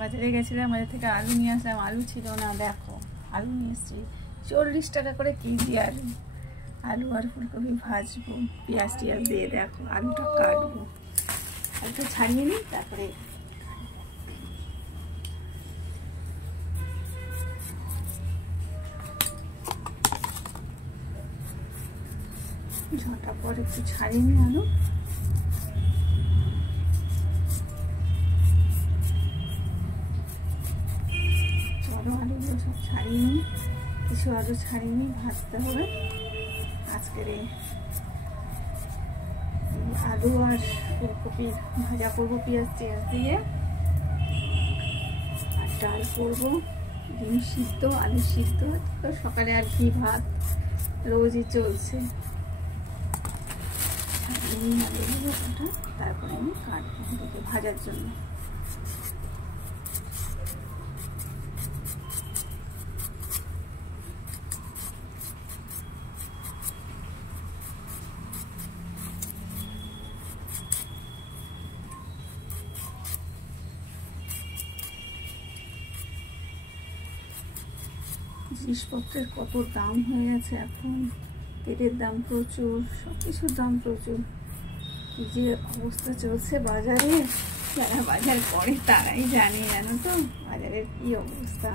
বাজারে গেছিলাম, বাজার থেকে আলু নিয়ে আসলাম, আলু ছিল না। দেখো আলু নিয়ে এসেছি 40 টাকা করে কেজি আলু। আলু আর ফুলকপি ভাজবো পেঁয়াজ টিয়াজ দিয়ে। দেখো আলুটা কাটবো, আলুটা ছাড়িয়ে নিই তারপরে ঝটা পর একটু ছাড়িয়ে নিই আলু। চলো আলুগুলো সব ছাড়িয়ে নিই, কিছু আলু ছাড়িয়ে নিই, ভাজতে হবে। আজকের আলু আর ফুলকপি ভাজা করবো পেঁয়াজ টিয়াজ দিয়ে, আর ডাল করবো ডিম সিদ্ধ আলু সিদ্ধ। তো সকালে আর ঘি ভাত রোজই চলছে। তারপরে আমি কাটবো ভাজার জন্য। জিনিসপত্রের কত দাম হয়ে গেছে এখন, তেলের দাম প্রচুর, সব কিছুর দাম প্রচুর। কি যে অবস্থা চলছে বাজারে, যারা বাজার করে তারাই জানে, জানো তো বাজারের কি অবস্থা।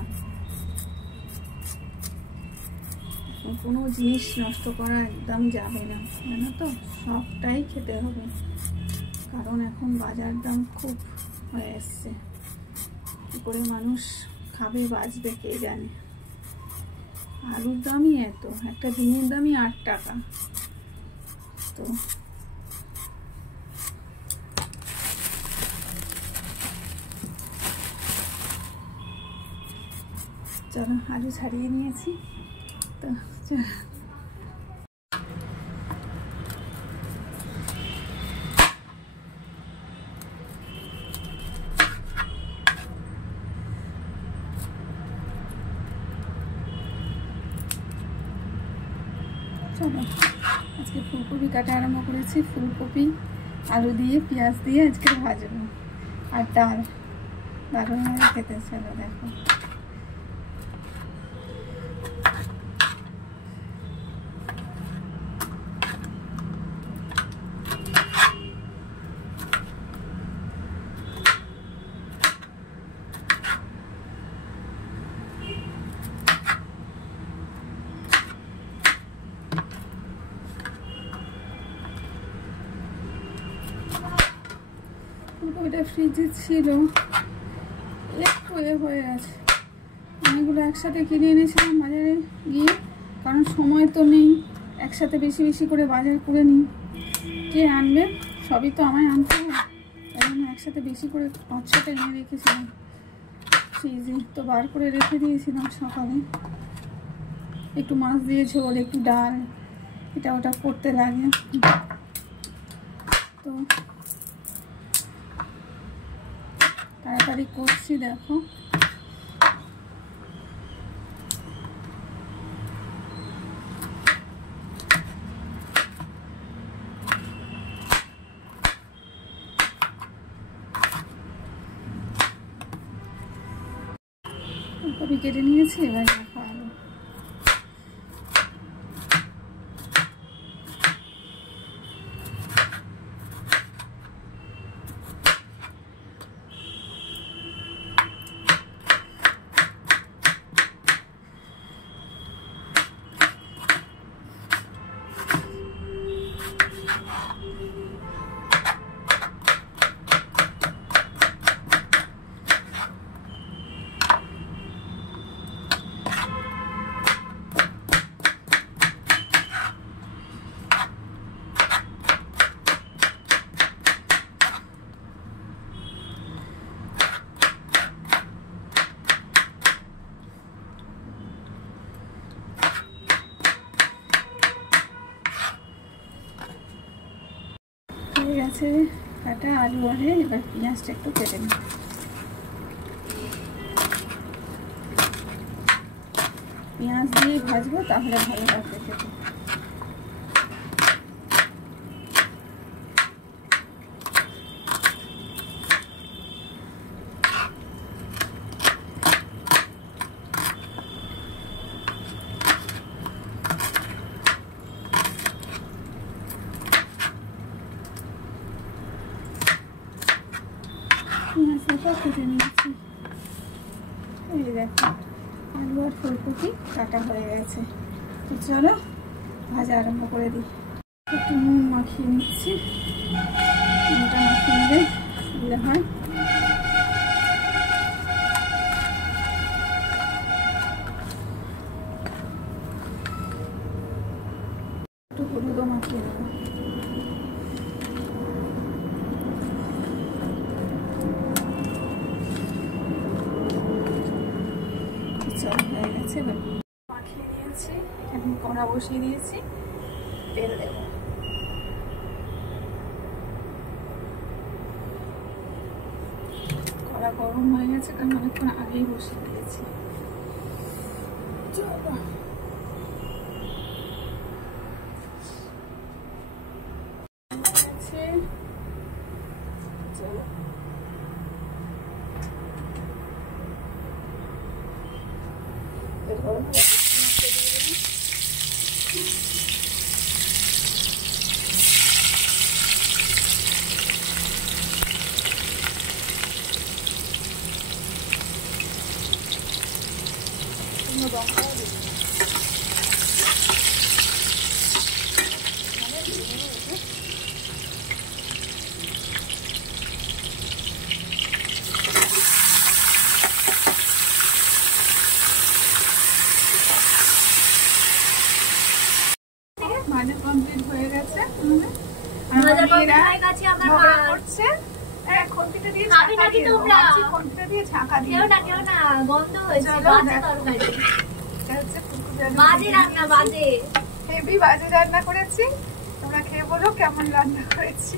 এখন কোনো জিনিস নষ্ট করা একদম যাবে না, জানো তো, সবটাই খেতে হবে। কারণ এখন বাজার দাম খুব হয়ে এসছে, কি করে মানুষ খাবে বাঁচবে কে জানে। আলুর দামই এত, একটা ডিমের দামই 8 টাকা। তো চলো আলু ছাড়িয়ে নিয়েছি, তো চলো আজকে ফুলকপি কাটা আরম্ভ করেছি। ফুলকপি আলু দিয়ে পেঁয়াজ দিয়ে আজকে ভাজবো, আর ডাল দারুণ ভাবে খেতে। চলো দেখো ফুলকপিটা ফ্রিজে ছিল, একটু হয়ে গেছে। অনেকগুলো একসাথে কিনে এনেছিলাম বাজারে গিয়ে, কারণ সময় তো নেই একসাথে বেশি বেশি করে বাজার করে নিই। কে আনবে, সবই তো আমায় আনতে হবে। তাই জন্য একসাথে বেশি করে 5-6টা এনে রেখেছিলাম ফ্রিজে, তো বার করে রেখে দিয়েছিলাম। সকালে একটু মাছ দিয়ে ঝোল, একটু ডাল, এটা ওটা করতে লাগে। তো তাড়াতাড়ি করছি, দেখো ফুলকপি কেটে নিয়েছি। এবার দেখো আলু, হয়ে গেছে কাটা আলু আরে। এবার পেঁয়াজটা একটু কেটে নিই। পেঁয়াজ দিয়ে ভাজবো, তাহলে ভালো লাগবে খেতে। শসা কেটে নিয়েছি। এই দেখো আলু আর ফুলকপি কাটা হয়ে গেছে। তো চলো ভাজা আরম্ভ করে দিই। একটু নুন মাখিয়ে নিচ্ছি, নুনটা মাখিয়ে নিলে সুবিধা হয়। একটু হলুদও মাখিয়ে নেব। হয়ে গেছে, মাখিয়ে নিয়েছি। এখন কড়া বসিয়ে দিয়েছি, তেল দেব। কড়া গরম হয়ে গেছে কারণ অনেকক্ষণ আগেই বসিয়ে দিয়েছি। চলো ভাজা কমপ্লিট হয়ে গেছে। হেভি বাজে রান্না করেছি, তোমরা খেয়ে বলো কেমন রান্না করেছি।